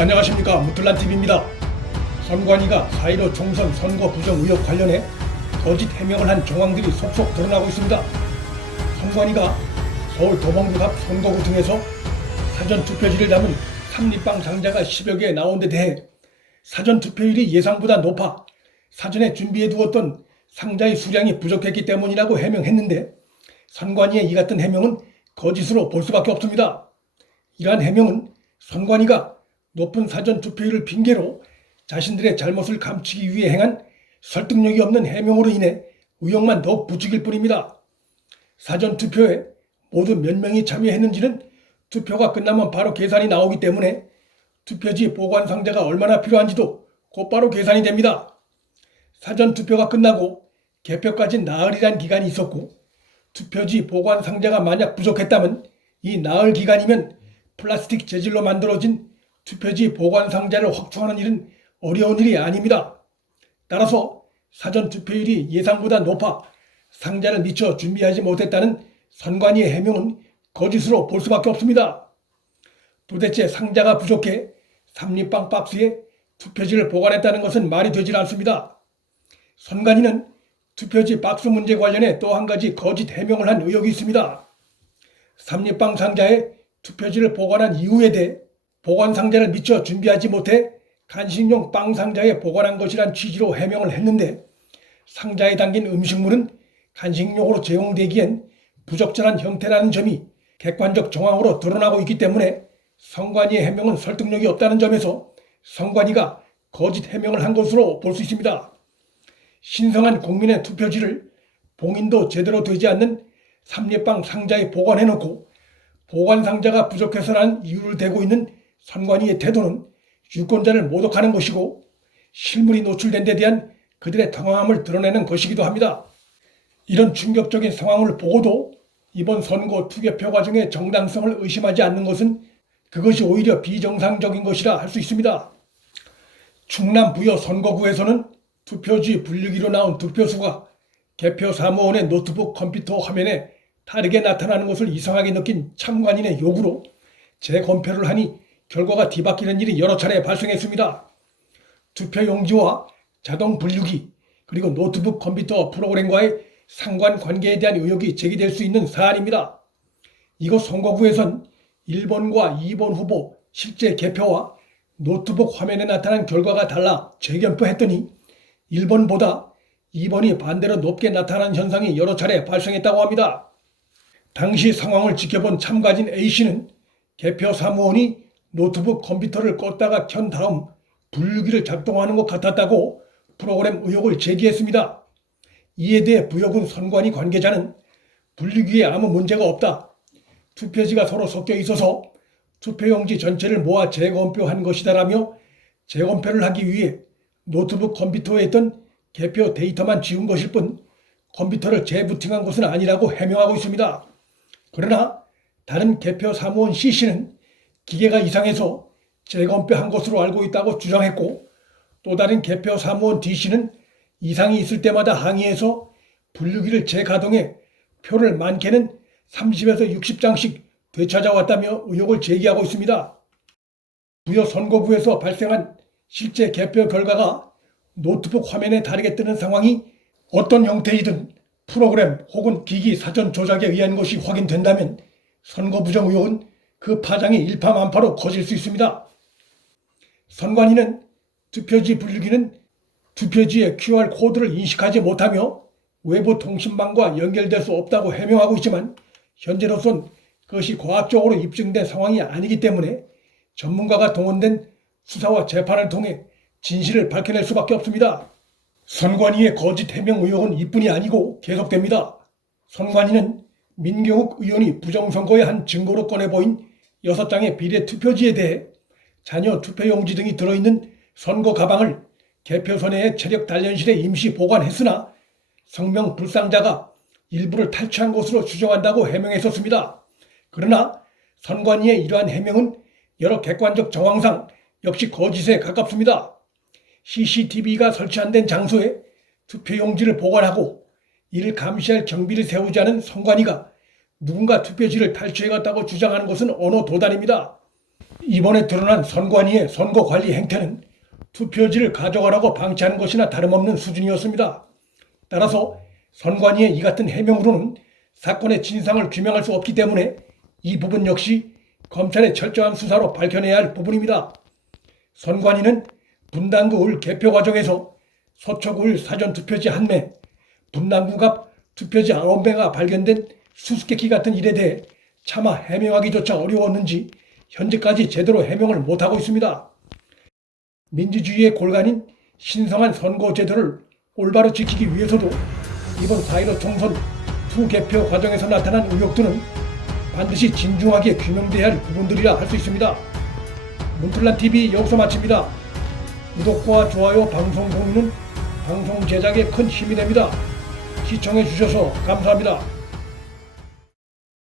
안녕하십니까, 무틀란TV입니다. 선관위가 4.15 총선 선거 부정 의혹 관련해 거짓 해명을 한 정황들이 속속 드러나고 있습니다. 선관위가 서울 도봉구 앞 선거구 등에서 사전투표지를 담은 삼립방 상자가 10여 개 나온 데 대해 사전투표율이 예상보다 높아 사전에 준비해두었던 상자의 수량이 부족했기 때문이라고 해명했는데, 선관위의 이 같은 해명은 거짓으로 볼 수밖에 없습니다. 이러한 해명은 선관위가 높은 사전투표율을 핑계로 자신들의 잘못을 감추기 위해 행한 설득력이 없는 해명으로 인해 의혹만 더욱 부추길 뿐입니다. 사전투표에 모두 몇 명이 참여했는지는 투표가 끝나면 바로 계산이 나오기 때문에 투표지 보관 상자가 얼마나 필요한지도 곧바로 계산이 됩니다. 사전투표가 끝나고 개표까지 나흘이란 기간이 있었고, 투표지 보관 상자가 만약 부족했다면 이 나흘 기간이면 플라스틱 재질로 만들어진 투표지 보관 상자를 확충하는 일은 어려운 일이 아닙니다. 따라서 사전투표율이 예상보다 높아 상자를 미처 준비하지 못했다는 선관위의 해명은 거짓으로 볼 수밖에 없습니다. 도대체 상자가 부족해 삼립방 박스에 투표지를 보관했다는 것은 말이 되질 않습니다. 선관위는 투표지 박스 문제 관련해 또 한 가지 거짓 해명을 한 의혹이 있습니다. 삼립방 상자에 투표지를 보관한 이유에 대해 보관 상자를 미처 준비하지 못해 간식용 빵 상자에 보관한 것이란 취지로 해명을 했는데, 상자에 담긴 음식물은 간식용으로 제공되기엔 부적절한 형태라는 점이 객관적 정황으로 드러나고 있기 때문에 선관위의 해명은 설득력이 없다는 점에서 선관위가 거짓 해명을 한 것으로 볼 수 있습니다. 신성한 국민의 투표지를 봉인도 제대로 되지 않는 삼립방 상자에 보관해놓고 보관 상자가 부족해서라는 이유를 대고 있는 선관위의 태도는 유권자를 모독하는 것이고 실물이 노출된 데 대한 그들의 당황함을 드러내는 것이기도 합니다. 이런 충격적인 상황을 보고도 이번 선거 투개표 과정의 정당성을 의심하지 않는 것은 그것이 오히려 비정상적인 것이라 할 수 있습니다. 충남 부여 선거구에서는 투표지 분류기로 나온 투표수가 개표 사무원의 노트북 컴퓨터 화면에 다르게 나타나는 것을 이상하게 느낀 참관인의 요구로 재검표를 하니 결과가 뒤바뀌는 일이 여러 차례 발생했습니다. 투표용지와 자동 분류기 그리고 노트북 컴퓨터 프로그램과의 상관관계에 대한 의혹이 제기될 수 있는 사안입니다. 이곳 선거구에선 1번과 2번 후보 실제 개표와 노트북 화면에 나타난 결과가 달라 재검표했더니 1번보다 2번이 반대로 높게 나타난 현상이 여러 차례 발생했다고 합니다. 당시 상황을 지켜본 참가진 A씨는 개표 사무원이 노트북 컴퓨터를 껐다가 켠 다음 분류기를 작동하는 것 같았다고 프로그램 의혹을 제기했습니다. 이에 대해 부여군 선관위 관계자는 분류기에 아무 문제가 없다. 투표지가 서로 섞여 있어서 투표용지 전체를 모아 재검표한 것이다라며 재검표를 하기 위해 노트북 컴퓨터에 있던 개표 데이터만 지운 것일 뿐 컴퓨터를 재부팅한 것은 아니라고 해명하고 있습니다. 그러나 다른 개표 사무원 C씨는 기계가 이상해서 재검표한 것으로 알고 있다고 주장했고, 또 다른 개표 사무원 D씨는 이상이 있을 때마다 항의해서 분류기를 재가동해 표를 많게는 30에서 60장씩 되찾아왔다며 의혹을 제기하고 있습니다. 부여 선거구에서 발생한 실제 개표 결과가 노트북 화면에 다르게 뜨는 상황이 어떤 형태이든 프로그램 혹은 기기 사전 조작에 의한 것이 확인된다면 선거 부정 의혹은 그 파장이 일파만파로 커질 수 있습니다. 선관위는 투표지 분류기는 투표지의 QR코드를 인식하지 못하며 외부 통신망과 연결될 수 없다고 해명하고 있지만, 현재로선 그것이 과학적으로 입증된 상황이 아니기 때문에 전문가가 동원된 수사와 재판을 통해 진실을 밝혀낼 수밖에 없습니다. 선관위의 거짓 해명 의혹은 이뿐이 아니고 계속됩니다. 선관위는 민경욱 의원이 부정선거의 한 증거로 꺼내보인 6장의 비례 투표지에 대해 자녀 투표용지 등이 들어있는 선거 가방을 개표소 내의 체력 단련실에 임시 보관했으나 성명 불상자가 일부를 탈취한 것으로 추정한다고 해명했었습니다. 그러나 선관위의 이러한 해명은 여러 객관적 정황상 역시 거짓에 가깝습니다. CCTV가 설치 안 된 장소에 투표용지를 보관하고 이를 감시할 경비를 세우지 않은 선관위가 누군가 투표지를 탈취해갔다고 주장하는 것은 언어 도단입니다. 이번에 드러난 선관위의 선거 관리 행태는 투표지를 가져가라고 방치하는 것이나 다름없는 수준이었습니다. 따라서 선관위의 이 같은 해명으로는 사건의 진상을 규명할 수 없기 때문에 이 부분 역시 검찰의 철저한 수사로 밝혀내야 할 부분입니다. 선관위는 분당구 을 개표 과정에서 서초구 을 사전투표지 1매, 분당구 앞 투표지 9매가 발견된 수수께끼 같은 일에 대해 차마 해명하기조차 어려웠는지 현재까지 제대로 해명을 못하고 있습니다. 민주주의의 골간인 신성한 선거제도를 올바로 지키기 위해서도 이번 4.15 총선 투개표 과정에서 나타난 의혹들은 반드시 진중하게 규명돼야 할 부분들이라 할 수 있습니다. 문틀란TV 여기서 마칩니다. 구독과 좋아요, 방송 공유는 방송 제작에 큰 힘이 됩니다. 시청해 주셔서 감사합니다.